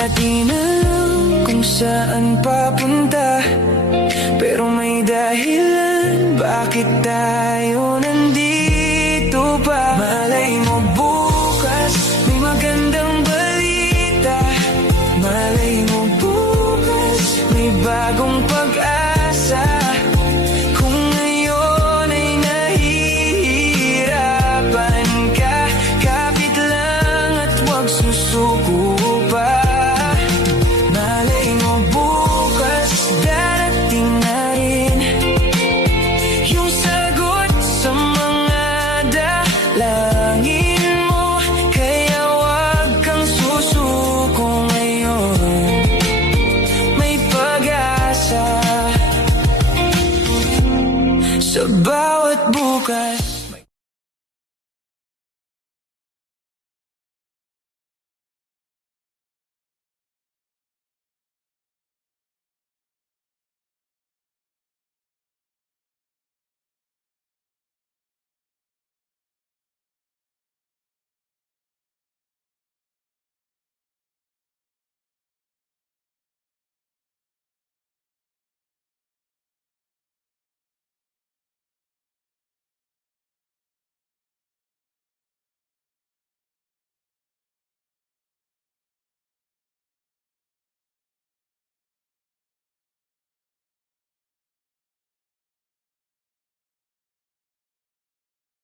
natin alam kung saan papunta, pero may dahilan bakit tayo nandito pa. Malay mo bukas may magandang balita, malay mo bukas may bagong pag-asa.